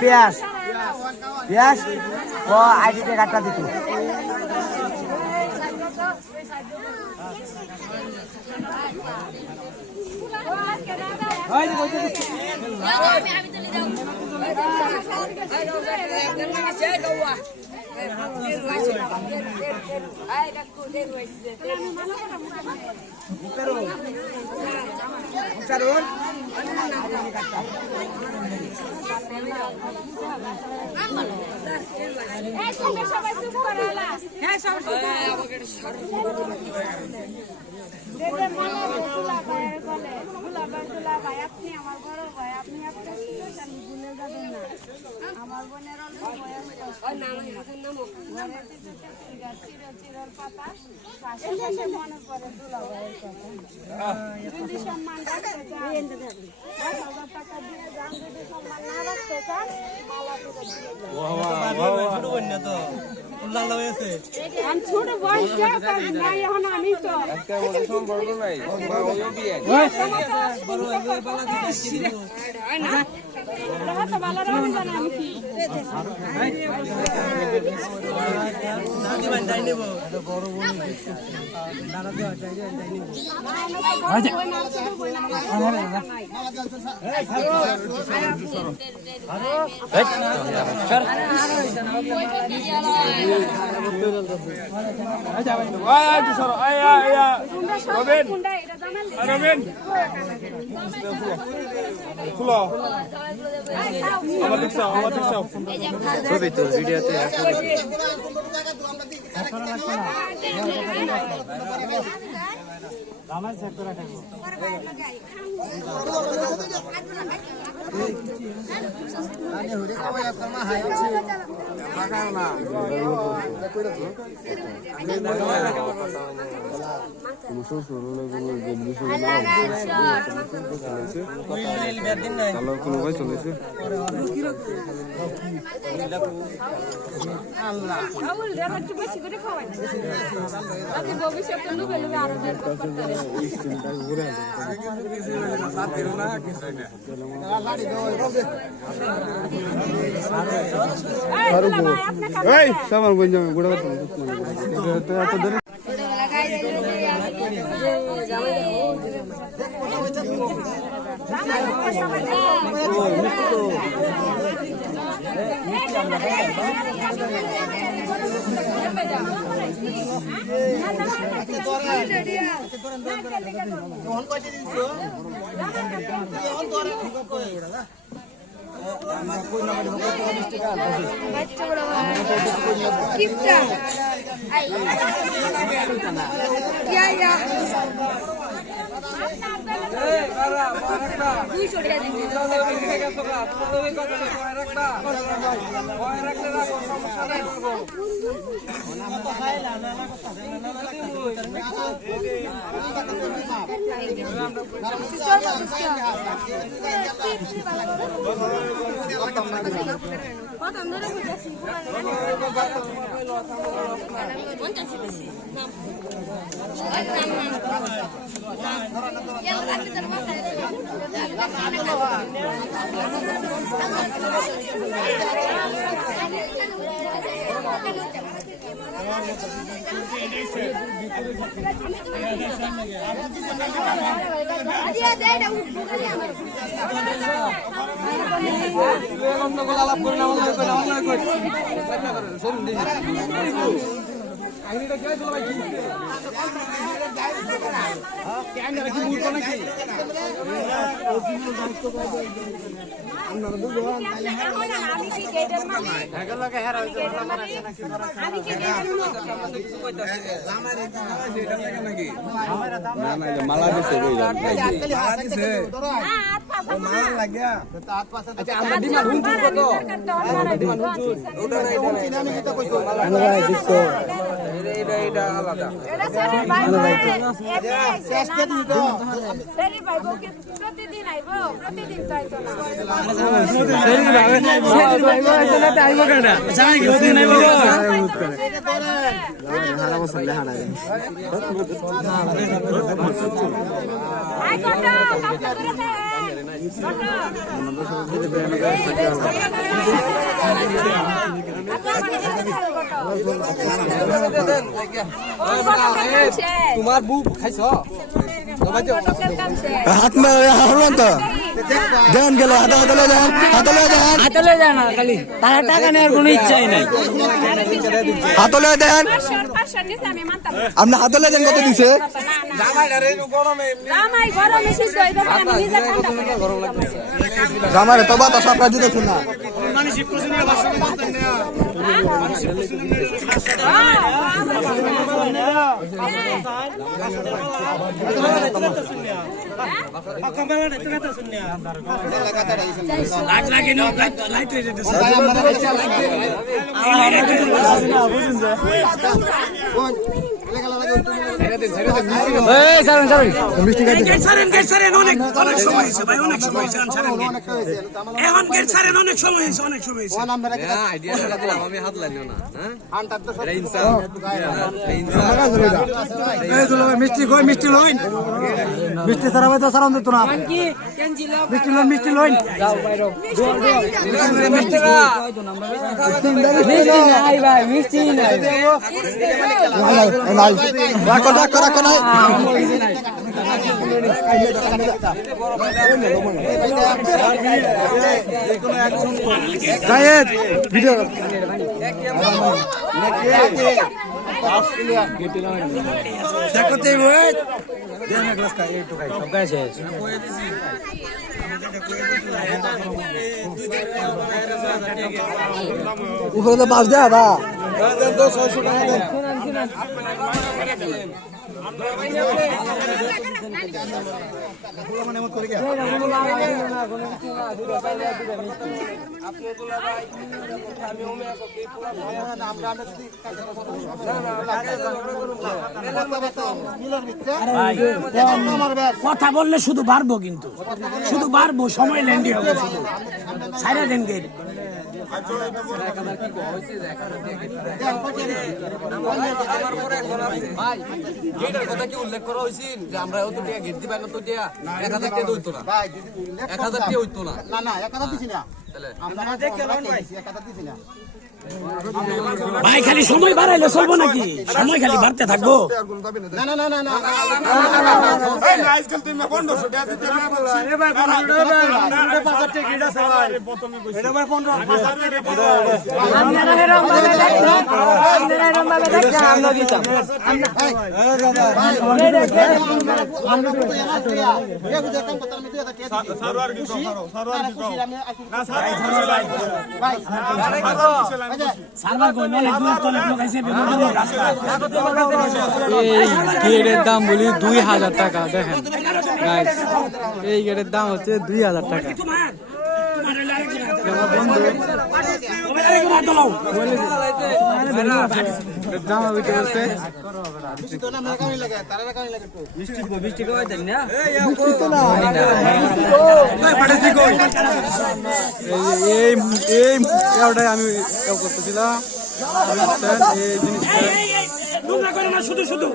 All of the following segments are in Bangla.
পেঁয়াজ পেঁয়াজ ও আইডিতে কাটটা দিত ছোট বয়স আমি তো ছবি তো ভিডিওতে চলেছে সামান বই যাবে গোড়া এটা স্যারের ভাই ভাই স্যারের ভাই বউকে প্রতিদিন আইবো প্রতিদিন চাইতো না আই কটা কাপড় ধরে দে তোমার বুক খাইছ হাত হারলাম তো দেন গেল হাতলে দেন না খালি তারা টাকা নেওয়ার কোনো ইচ্ছাই নাই হাতলে দেন আপনি হাতলে দেন কত দিছে জামারে তো বাতাস আপনার দিতেছেন না আমি হাত লাগিও না মিষ্টি কই মিষ্টি লইন মিষ্টি সারা ভাই তো সারাম দিত না মিষ্টি লইন মিষ্টি লইন মিষ্টি নাই ভাই মিষ্টি নাই রাখো রাখো রাখো নাই জায়েদ ভিডিও দেখতে বই দেন গ্লাস কা এই টুকাই সব গায় শেষ উপরে তো বাস দেয়া দা দেন তো 600 টাকা দেন মানে মত করে গিয়া কথা বললে শুধু বাড়বো কিন্তু শুধু বাড়বো সময় লেন্ডি হবে শুধু সাইরা দেন গেট কথা কি উল্লেখ করা হয়েছিল যে আমরা অত টাকা গেট দিবাই না তো টাকা 1000 টাকা হইতো না 1000 টাকা হইতো না না 1000 দিছি না তাহলে আমরা দেখে লন ভাই 1000 দিছি না ভাই খালি সময় বাড়াইলে চলবো নাকি সময় খালি বাড়তে থাকবো না না না না না এই না আজকাল তুমি 1500 টাকা দিতে না বলা এ ভাই 500 টাকা এটা সবাই প্রথমে কইছি এটা ভাই 15 আপনারা এরকম ভাবে দেখছেন আপনারা এরকম ভাবে দেখছেন আমরা দিতাম আমরা তো এনা কইয়া এ বুঝে কাম করতে আমি 2000 টাকা দিছি সারওয়ার কি সারওয়ার কি না ভাই সারবার কই না দুই তলে লোক আইছে বেমন রাস্তা এই গেটের দাম বলি 2000 টাকা দেখেন গাইস এই গেটের দাম হচ্ছে 2000 টাকা তোমার বন্ধু ওই আরেকটা হাত দাও দাম বিক্রি করছে তো না মেরা কামি লাগে তারা কামি লাগে তো মিষ্টি কই দেন না এই এই এটাই আমি করতেছিলাম এই জিনিসটা নোংরা করে না শুধু শুধু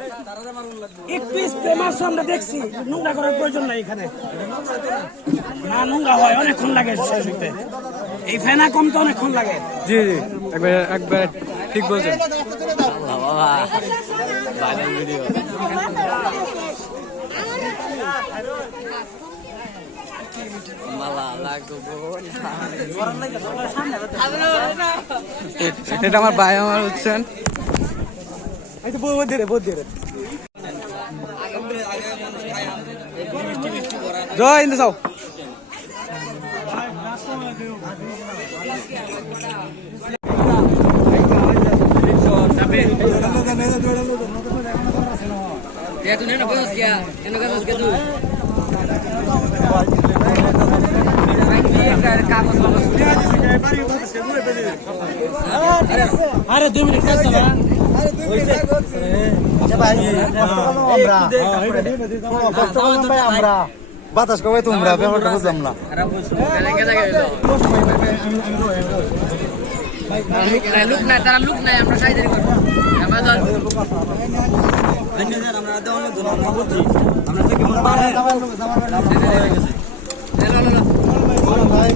একটু স্প্রেমার আমরা দেখছি নোংরা করার প্রয়োজন নাই এখানে না নোংরা হয় অনেকক্ষণ লাগে শেষে এই ফেনা কমতে অনেকক্ষণ লাগে জি জি একবার ঠিক বলছেন এটা আমার ভাই আমার হচ্ছেন জয় ইন্দু সাউ अरे 2 मिनट আমরা বাতাস কবে তোমরা ব্যাপারটা বুঝলাম না লুক নাই তারা লুক নাই আমরা সাইডে করব আমাদের আমরা তো কি মন পারে ভাই